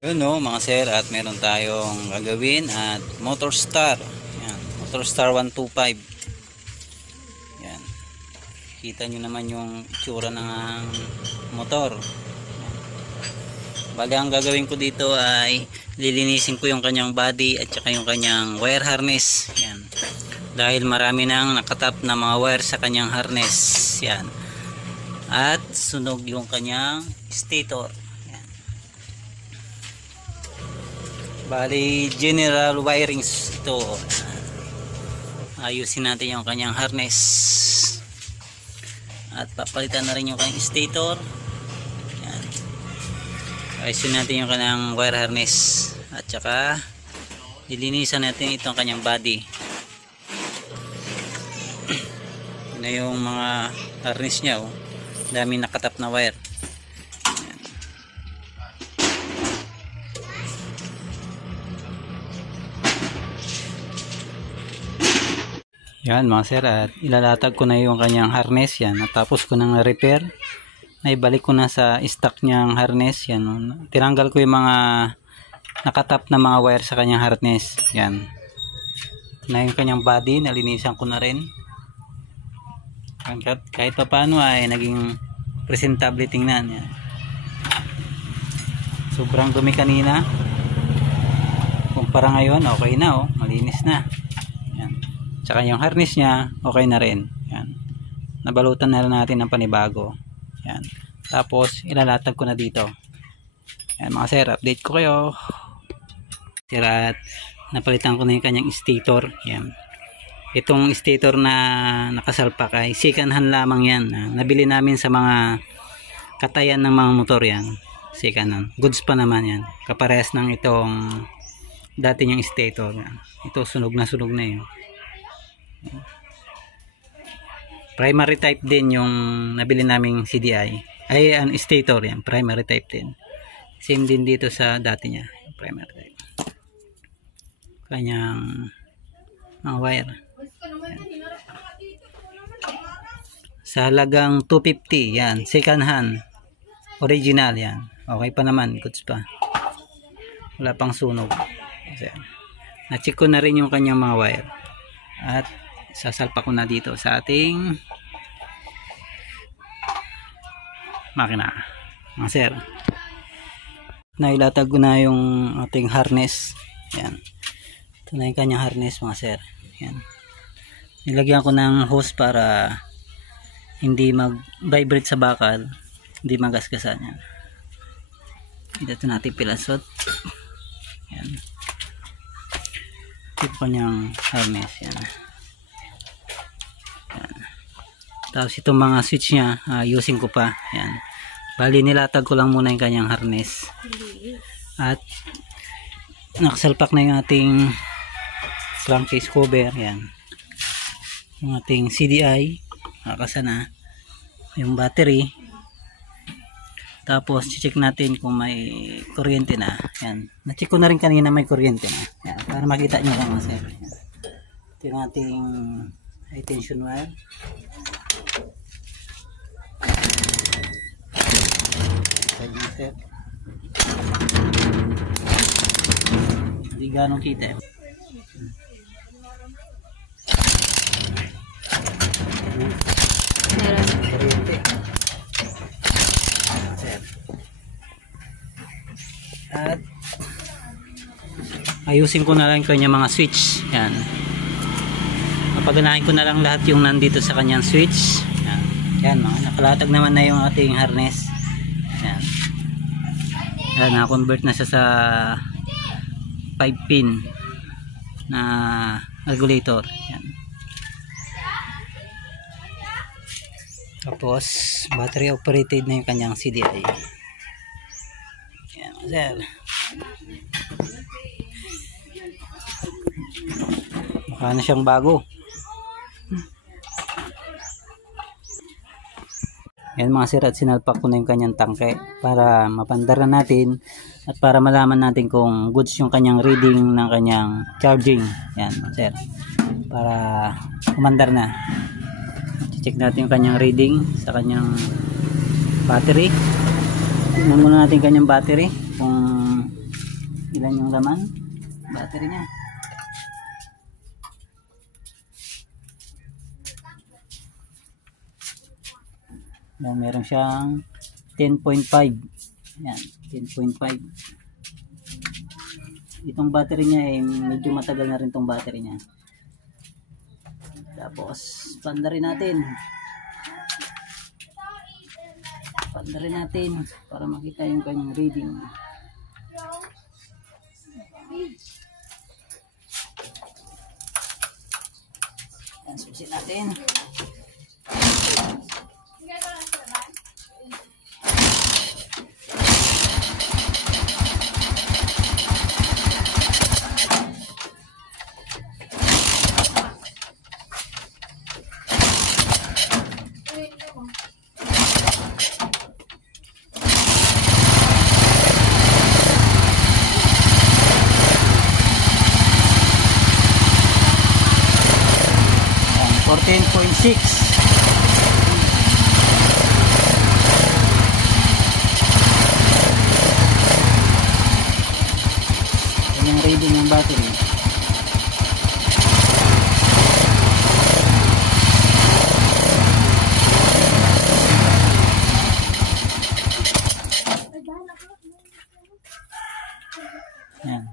Yun no mga sir, at meron tayong gagawin at Motor Star. Yan, Motor Star 125. Yan. Kita nyo naman yung itsura ng motor. Yan. Bali ang gagawin ko dito ay lilinisin ko yung kanyang body at saka yung kanyang wire harness. Yan. Dahil marami nang nakatap na mga wire sa kanyang harness. Yan. At sunog yung kanyang stator. Bali general wirings ito. Ayusin natin yung kanyang harness at papalitan na rin yung kanyang stator. Yan. Ayusin natin yung kanyang wire harness at saka lilinisan natin itong kanyang body. Yun na yung mga harness nya, oh. Daming nakatap na wire. Yan mga sir, at ilalatag ko na yung kanyang harness. Yan, natapos ko nang repair, naibalik ko na sa stock niyang harness. Yan, tinanggal ko yung mga nakatap na mga wire sa kanyang harness. Yan, na yung kanyang body, nalinisan ko na rin. Kahit pa paano ay naging presentable tingnan. Yan. Sobrang dumi kanina, kumpara ngayon okay na, oh, malinis na. Saka yung harness niya okay na rin. Yan. Nabalutan na rin natin ng panibago. Yan. Tapos ilalatag ko na dito. Yan mga sir, update ko kayo. Sir, at napalitan ko na yung kanyang stator. Yan. Itong stator na nakasalpak ay second hand lamang yan. Nabili namin sa mga katayan ng mga motor yan. Second hand. Goods pa naman yan. Kaparehas ng itong dati niyang stator. Yan. Ito sunog na yun. Primary type din yung nabili naming CDI ay an stator yan, primary type din, same din dito sa dati niya, primary type. Kanyang mga wire yan. Sa halagang 250 yan, second hand, original yan, okay pa naman, goods pa, wala pang sunog. Na-check ko na rin yung kanyang mga wire at sasalpa ko na dito sa ating makina mga sir. Nailatag ko na yung ating harness. Yan. Ito na yung kanyang harness mga sir. Yan. Nilagyan ko ng hose para hindi mag-vibrate sa bakal, hindi magasgasan. Yan. Dito natin pilasot. Yan. Ito kanyang harness. Yan. Tapos itong mga switch niya, using ko pa. Yan. Bali nilatag ko lang muna yung kanyang harness. At nakasalpak na yung ating crankcase cover. Yan. Yung ating CDI. Nakakasa na. Yung battery. Tapos check natin kung may kuryente na. Yan. Na-check ko na rin kanina may kuryente na. Yan. Para makita nyo lang mga sir. Ito yung ating high tension wire. Hindi ganong kita. At ayusin ko na lang kanyang mga switch. Yan. Papaganahin ko na lang lahat yung nandito sa kanyang switch. Yan. Yan mga nakalatag naman na yung ating harness. Yan. Yan, na-convert na siya sa 5 pin na regulator. Yan. Tapos battery operated na yung kanyang CDI. Yan, sir. Mukha na siyang bago. Yan mga sir, at sinalpak ko na yung kanyang tangke para mapandar na natin at para malaman natin kung goods yung kanyang reading ng kanyang charging. Yan mga sir, para umandar na. check natin yung kanyang reading sa kanyang battery. Tingnan muna natin kanyang battery kung ilan yung laman battery niya. Yan, meron siyang 10.5. Yan, 10.5. Itong battery niya ay medyo matagal na rin tong battery niya. Tapos pandarin natin para makita yung kanyang reading. Yan, susin natin. Yan, 14.6. Yan yung reading ng battery. Yan.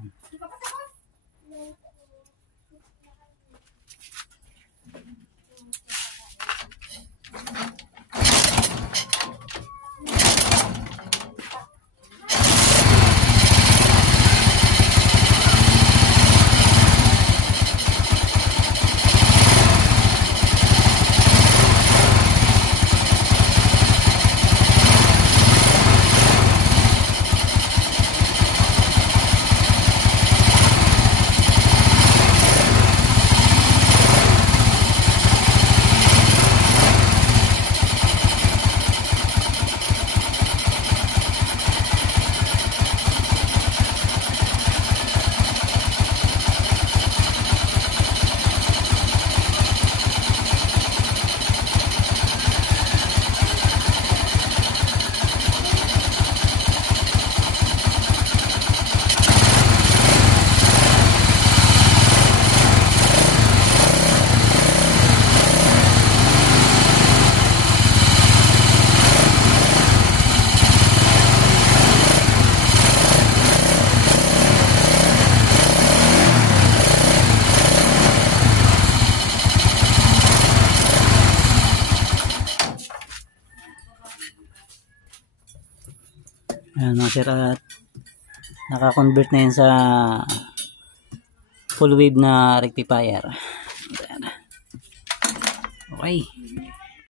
Ayan mga sir, at naka-convert na yun sa full wave na rectifier. Ayan. Okay.